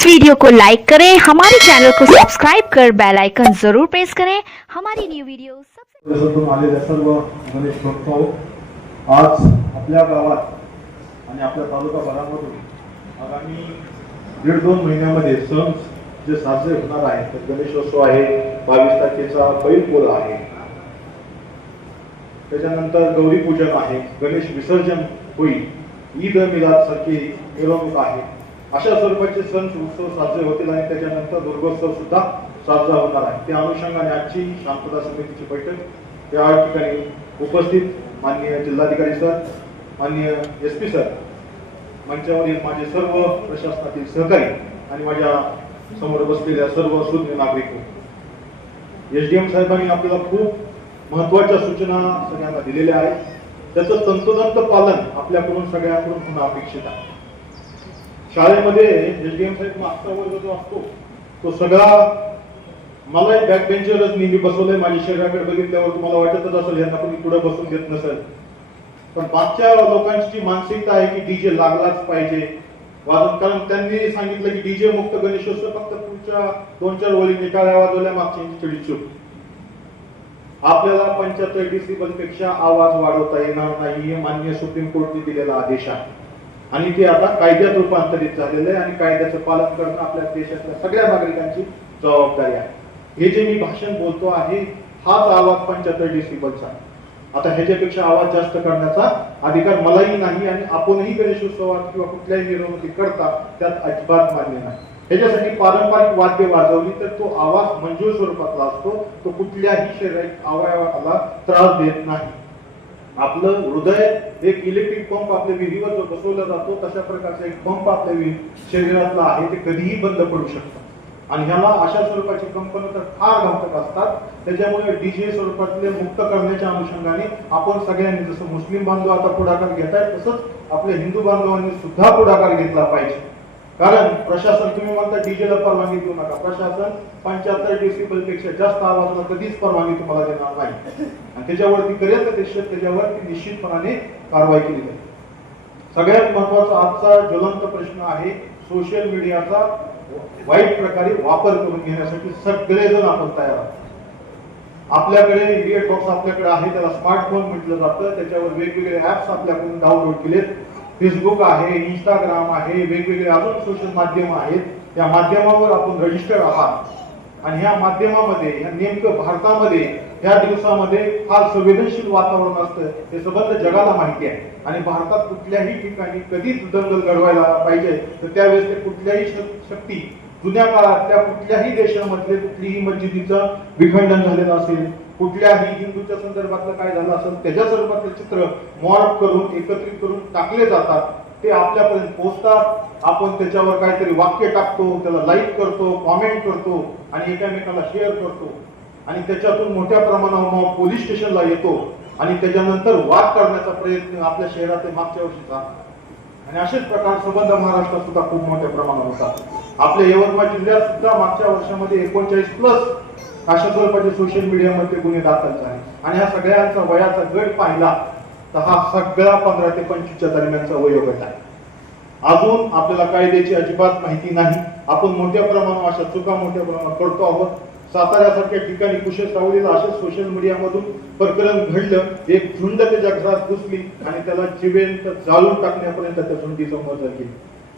इस video को like करें, हमारे चैनल को सब्सक्राइब कर बेल आइकन जरूर प्रेस करें हमारी न्यू वीडियो सबसे आलेल्या सर्व गणेश भक्तांनो, आज आपल्या गावात आणि आपल्या तालुकाभरामधून आगामी 1.5-2 महिन्यामध्ये सण जे साजरे होणार आहेत, तर गणेशोत्सव आहे, 22 तारखेचा बैलपोळा आहे, त्याच्यानंतर गौरी पूजन आहे, गणेश विसर्जन होईल, ईद मिलाद सारखी मिरवणूक आहे. अशा स्वरूपाचे सण उत्सव साजरे होतील आणि त्याच्यानंतर दुर्गोत्सव सुद्धा साजरा होणार आहे. त्या अनुषंगाने आजची शांतता समितीची बैठक या ठिकाणी उपस्थित माननीय जिल्हाधिकारी सर, माननीय SP सर, मंचावरील माझे सर्व प्रशासनातील सहकारी आणि माझ्या समोर बसलेल्या सर्व सुज्ञ नागरिक, SDM साहेबांनी आपल्याला खूप महत्त्वाच्या सूचना सगळ्यांना दिलेल्या आहेत. त्याचं तंतोतंत पालन आपल्याकडून सगळ्यांकडून होणं अपेक्षित आहे. शाळेमध्ये SDM साहेब मागचा वर्ग जो असतो तो सगळा मला बॅक बेंचवरच नेहमी बसवलंय. माझ्या शरीराकडे बघितल्यावर तुम्हाला वाटतच असेल यांना कोणी पुढे बसून देत नसेल, पण मागच्या लोकांची जी मानसिकता आहे की डीजे लागलाच पाहिजे वाजून, कारण त्यांनी सांगितलं की डीजे मुक्त गणेशोत्सव फक्त पुढच्या 2-4 ओळी निकाल्या वाजवल्या, मागची चिडीचूप. आपल्याला 75 डेसिबल पेक्षा आवाज वाढवता येणार नाही हे माननीय सुप्रीम कोर्टने दिलेला आदेश आहे आणि ते आता कायद्यात रूपांतरित झालेलं आहे आणि कायद्याचं पालन करणं आपल्या देशातल्या सगळ्या नागरिकांची जबाबदारी आहे. हे जे मी भाषण बोलतो आहे हाच आवाज 75 डेसिबलचा. आता ह्याच्यापेक्षा आवाज जास्त करण्याचा अधिकार मलाही नाही आणि आपणही गणेशोत्सवात किंवा कुठल्याही मिरवणुकी करता त्यात अजिबात मान्य नाही. ह्याच्यासाठी पारंपरिक वाद्य वाजवली तर तो आवाज मंजूर स्वरूपातला असतो, तो कुठल्याही शारीरिक अवयवाला त्रास देत नाही. आपलं हृदय एक इलेक्ट्रिक पंप आपल्या विहिरीवर जो बसवला जातो तशा प्रकारचा एक पंप आपल्या शरीरातला आहे, ते कधीही बंद पडू शकतं आणि ह्याला अशा स्वरूपाची कंपन तर फार घातक असतात. त्याच्यामुळे डीजे स्वरूपातले मुक्त करण्याच्या अनुषंगाने आपण सगळ्यांनी, जसं मुस्लिम बांधव आता पुढाकार घेत आहेत तसंच आपल्या हिंदू बांधवांनी सुद्धा पुढाकार घेतला पाहिजे. कारण प्रशासन, तुम्ही म्हणता डीजेला परवानगी देऊ नका, प्रशासन 75 डेसिबल पेक्षा जास्त आवाजाला कधीच परवानगी तुम्हाला देणार नाही आणि त्याच्यावरती करेल तर त्याच्यावरती निश्चितपणाने कारवाई केली जाईल. सगळ्यात महत्वाचा आजचा ज्वलंत प्रश्न आहे सोशल मीडियाचा वाईट प्रकारे वापर करून घेण्यासाठी सगळेजण आपण तयार आहोत. आपल्याकडे इडियट बॉक्स आपल्याकडे आहे, त्याला स्मार्टफोन म्हटलं जातं, त्याच्यावर वेगवेगळे ऍप्स आपल्याकडून डाउनलोड केलेत. फेसबुक आहे, इंस्टाग्राम आहे, वेगवेगळे अजून सोशल माध्यम आहेत. त्या माध्यमावर आपण रजिस्टर आहात आणि ह्या माध्यमामध्ये नेमकं भारतामध्ये ह्या दिवसामध्ये फार संवेदनशील वातावरण असतं, हे संबंध जगाला माहिती आहे आणि भारतात कुठल्याही ठिकाणी कधीच दंगल घडवायला पाहिजे तर त्यावेळेस ते कुठल्याही शक्ती, जुन्या काळातल्या कुठल्याही देशामधले कुठलीही मस्जिदीचं विखंडन झालेलं असेल, कुठल्याही हिंदूच्या संदर्भातलं काय झालं असेल त्याच्या स्वरूपातलं चित्र मॉर्फ करून एकत्रित करून टाकले जातात. ते आपल्यापर्यंत पोहोचतात, आपण त्याच्यावर काहीतरी वाक्य टाकतो, त्याला लाईक करतो, कॉमेंट करतो आणि एकामेकाला शेअर करतो आणि त्याच्यातून मोठ्या प्रमाणावर पोलीस स्टेशनला येतो आणि त्याच्यानंतर वाद करण्याचा प्रयत्न आपल्या शहरात मागच्या वर्षीचा आणि असेच प्रकार संबंध महाराष्ट्रात सुद्धा खूप मोठ्या प्रमाणावर होतात. आपल्या यवतमाळ जिल्ह्यात सुद्धा मागच्या वर्षामध्ये 39+ अशा स्वरूपाचे सोशल मीडियामध्ये गुन्हे दाखल झाले आणि ह्या सगळ्यांचा वयाचा गट पाहिला तर हा सगळा 15 ते 25च्या दरम्यानचा वयोगट आहे. अजून आपल्याला कायद्याची अजिबात माहिती नाही. आपण मोठ्या प्रमाणावर अशा चुका मोठ्या प्रमाणात करतो आहोत. साताऱ्यासारख्या ठिकाणी कुशल सावलीला असेच सोशल मीडियामधून प्रकरण घडलं, एक झुंड त्याच्या घरात घुसली आणि त्याला जिवेंत जाळून टाकण्यापर्यंत त्या झुंडीचं मजल केली.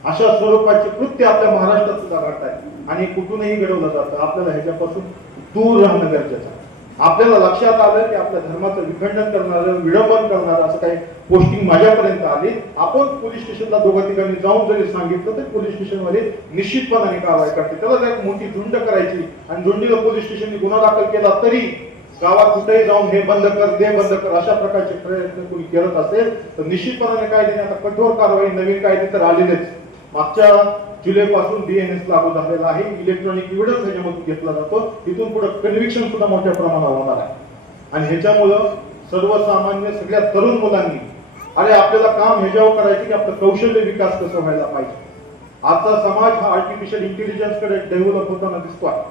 अशा स्वरूपाचे कृत्य आपल्या महाराष्ट्रात सुद्धा घडत आहे आणि कुठूनही घडवलं जातं. आपल्याला ह्याच्यापासून दूर राहणं गरजेचं आहे. आपल्याला लक्षात आलं की आपल्या धर्माचं विखंडन करणारं, विडंबन करणारं असं काही पोस्टिंग माझ्यापर्यंत आली. आपण पोलीस स्टेशनला दोघा ठिकाणी जाऊन जरी सांगितलं तर पोलीस स्टेशनमध्ये निश्चितपणाने कारवाई करते. त्याला एक मोठी झुंड करायची आणि झुंडीला पोलीस स्टेशनने गुन्हा दाखल केला तरी गावात कुठेही जाऊन हे बंद कर, ते बंद कर अशा प्रकारचे प्रयत्न कोणी करत असेल तर निश्चितपणाने कायद्याने आता कठोर कारवाई, नवीन कायदे तर आलेलेच. मागच्या जुलैपासून BNS लागू झालेला आहे, इलेक्ट्रॉनिक एव्हिडन्स ह्याच्यामधून घेतला जातो. इथून पुढे कन्व्हिक्शन सुद्धा मोठ्या प्रमाणावर होणार आहे आणि ह्याच्यामुळं सर्वसामान्य सगळ्या तरुण मुलांनी अरे आपल्याला काम ह्याच्यावर करायचं की आपलं कौशल्य विकास कसं व्हायला पाहिजे. आजचा समाज हा आर्टिफिशियल इंटेलिजन्स कडे डेव्हलप होताना दिसतोय.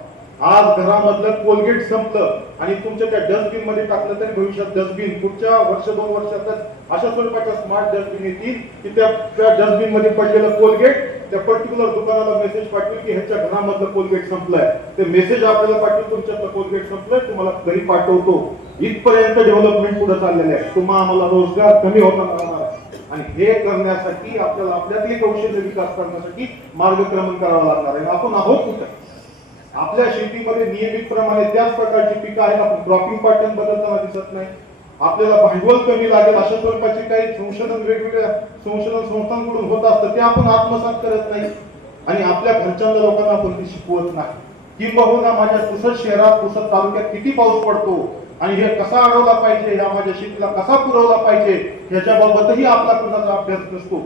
आज घरामधलं कोलगेट संपलं आणि तुमच्या त्या डस्टबिन मध्ये टाकलं तरी भविष्यात डस्टबिन पुढच्या 1-2 वर्षातच अशा स्वरूपाच्या स्मार्ट डस्टबिन येतील की त्या डस्टबिन मध्ये पडलेलं कोलगेट त्या पर्टिक्युलर दुकानाला मेसेज पाठवेल की ह्याच्या घरामधलं कोलगेट संपलंय, ते मेसेज आपल्याला पाठवेल तुमच्यातलं कोलगेट संपलंय, तुम्हाला घरी पाठवतो. इथपर्यंत डेव्हलपमेंट पुढे चाललेलं आहे. तुम्हाला आम्हाला रोजगार कमी होता राहणार आहे. आणि हे करण्यासाठी आपल्याला आपल्यातली कौशल्य विकास करण्यासाठी मार्गक्रमण करावा लागणार आहे. आपण आहोत कुठं? आपल्या शेतीमध्ये नियमितप्रमाणे त्याच प्रकारची पिकं आहेत. आपण क्रॉपिंग पॅटर्न बदलताना दिसत नाही. आपल्याला भांडवल कमी लागेल अशा स्वरूपाची काही संशोधन वेगवेगळ्या संशोधन संस्थांकडून होत असतं, ते आपण आत्मसात करत नाही आणि आपल्या घरच्या लोकांना आपण ते शिकवत नाही. किंबहुना माझ्या पुसद शहरात पुसद तालुक्यात किती पाऊस पडतो आणि हे कसा अडवला पाहिजे, ह्या माझ्या शेतीला कसा पुरवला पाहिजे, ह्याच्याबाबतही आपला कुणाचा अभ्यास नसतो.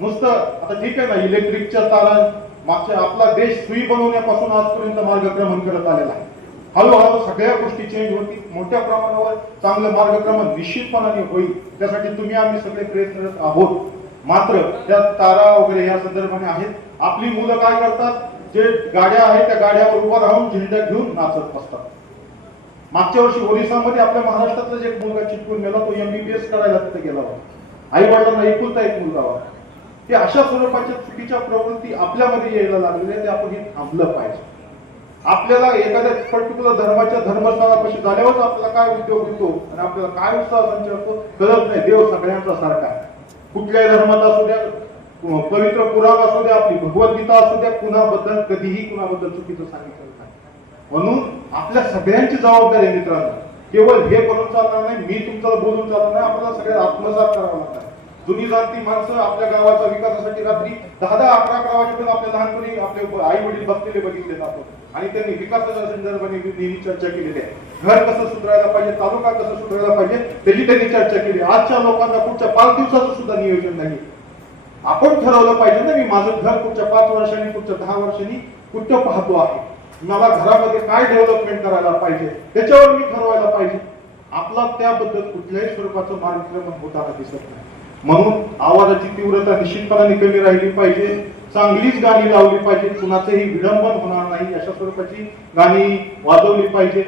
नुसतं आता ठीक आहे ना, इलेक्ट्रिकच्या तारा मागच्या आपला देश सुई बनवण्यापासून आजपर्यंत मार्गक्रमण करत आलेला आहे. हळूहळू सगळ्या गोष्टी चेंज होतील. मोठ्या प्रमाणावर चांगलं मार्गक्रमण निश्चितपणाने होईल. त्यासाठी तुम्ही आम्ही सगळे प्रयत्नरत आहोत. मात्र त्या तारा वगैरे या संदर्भाने आहेत. आपली मुलं काय करतात, जे गाड्या आहेत त्या गाड्यावर उभा राहून झेंडा घेऊन नाचत असतात. मागच्या वर्षी ओरिसामध्ये आपल्या महाराष्ट्रातला एक मुलगा चिटकून गेला, तो MBBS करायला तिथे गेला होता. आई वडिलांना एकुलता एक मुलगा होता. ते अशा स्वरूपाच्या चुकीच्या प्रवृत्ती आपल्यामध्ये यायला लागलेल्या, ते आपण हे थांबलं पाहिजे. आपल्याला एखाद्या पर्टिक्युलर धर्माच्या धर्मस्थळापाशी झाल्यावर आपल्याला काय उद्योग होतो आणि आपल्याला काय उत्साह संचारतो कळत नाही. देव सगळ्यांचा सारखा आहे. कुठल्याही धर्मात असू द्या, पवित्र पुराण असू द्या, आपली भगवद्गीता असू द्या, कुणाबद्दल कधीही कुणाबद्दल चुकीचं सांगितलं नाही. म्हणून आपल्या सगळ्यांची जबाबदारी आहे मित्रांनो. केवळ हे करून चालणार नाही, मी तुमचं बोलून चालणार नाही, आपल्याला सगळ्यांना आत्मसात करावं लागतं. जुनी जाणती माणसं आपल्या गावाच्या विकासासाठी रात्री 10-10, 11 वाजेपर्यंत आपल्या लहानपणी आपले आई वडील बसलेले बघितले जातो आणि त्यांनी विकासाच्या संदर्भाने नेहमी चर्चा केलेली आहे. घर कसं सुधारायला पाहिजे, तालुका कसं सुधारायला पाहिजे त्याची त्यांनी चर्चा केली. आजच्या लोकांना पुढच्या 5 दिवसाचं सुद्धा नियोजन नाही. आपण ठरवलं पाहिजे ना, मी माझं घर पुढच्या 5 वर्षांनी, पुढच्या 10 वर्षांनी कुठं पाहतो आहे, मला घरामध्ये काय डेव्हलपमेंट करायला पाहिजे, त्याच्यावर मी ठरवायला पाहिजे. आपला त्याबद्दल कुठल्याही स्वरूपाचं मार्गक्रमण होताना दिसत नाही. म्हणून आवाजाची तीव्रता निश्चितपणाने कमी राहिली पाहिजे. चांगलीच गाणी लावली पाहिजे, कुणाचंही विडंबन होणार नाही अशा स्वरूपाची गाणी वाजवली पाहिजे.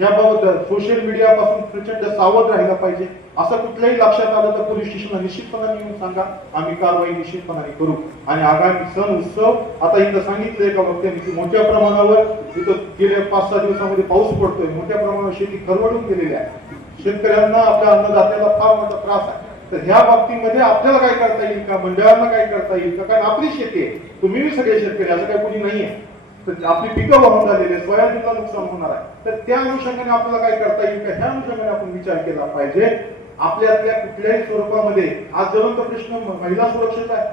याबाबत सोशल मीडियापासून प्रचंड सावध राहिला पाहिजे. असं कुठल्याही लक्षात आलं तर पोलीस स्टेशनला निश्चितपणाने येऊन सांगा, आम्ही कारवाई निश्चितपणाने करू. आणि आगामी सण उत्सव आता इथं सांगितलंय का वक्त्यांनी की मोठ्या प्रमाणावर इथं गेल्या 5-6 दिवसामध्ये पाऊस पडतोय, मोठ्या प्रमाणावर शेती खरवडून गेलेली आहे. शेतकऱ्यांना आपल्या अन्नदात्याला फार मोठा त्रास आहे. तर ह्या बाबतीमध्ये आपल्याला काय करता येईल का, मंडळांना काय करता येईल का, कारण आपली शेती आहे, तुम्ही सगळे शेतकरी, असं काही कोणी नाहीये. तर आपली पिकं वाहून झालेली, सोयाबीनला नुकसान होणार आहे. तर त्या अनुषंगाने आपल्याला काय करता येईल का, ह्या अनुषंगाने आपण विचार केला पाहिजे. आपल्यातल्या कुठल्याही स्वरूपामध्ये आज ज्वलंत प्रश्न महिला सुरक्षेचा आहे.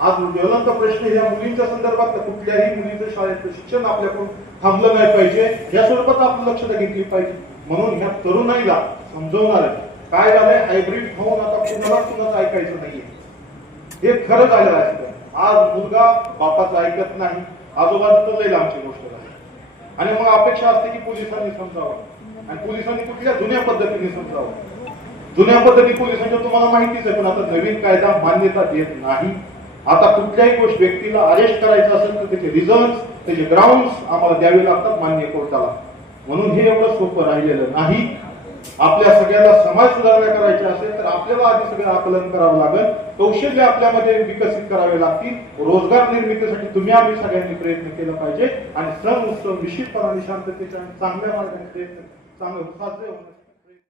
आज ज्वलंत प्रश्न या मुलींच्या संदर्भात कुठल्याही मुलीचं शाळेचं शिक्षण आपल्याकडून थांबलं नाही पाहिजे, या स्वरूपात आपण लक्षात घेतली पाहिजे. म्हणून ह्या तरुणाईला समजवणार आहे काय झालंय, हायब्रिड होऊन आता कुणालाच ऐकायचं नाहीये. हे खरं झालेलं आहे. आज मुलगा बापाचं ऐकत नाही, आजोबाचं लई लांबची गोष्ट झाली. आणि मग अपेक्षा असते की पोलिसांनी समजावं, आणि पोलिसांनी कुठल्या जुन्या पद्धतीने समजावं. जुन्या पद्धती पोलिसांच्या तुम्हाला माहितीच आहे, पण आता नवीन कायदा मान्यता देत नाही. आता कुठल्याही गोष्ट व्यक्तीला अरेस्ट करायचं असेल तर त्याचे रिझन्स, त्याचे ग्राउंड्स आम्हाला द्यावे लागतात मान्य कोर्टाला. म्हणून हे एवढं सोपं राहिलेलं नाही. आपल्या सगळ्याला समाज सुधारणा करायची असेल तर आपल्याला आधी सगळं आकलन करावं लागेल. कौशल्य आपल्यामध्ये विकसित करावे लागतील. रोजगार निर्मितीसाठी तुम्ही आम्ही सगळ्यांनी प्रयत्न केला पाहिजे आणि सण उत्सव निश्चितपणाने शांततेच्या चांगल्या मार्गाने चांगलं साजरे होण्यासाठी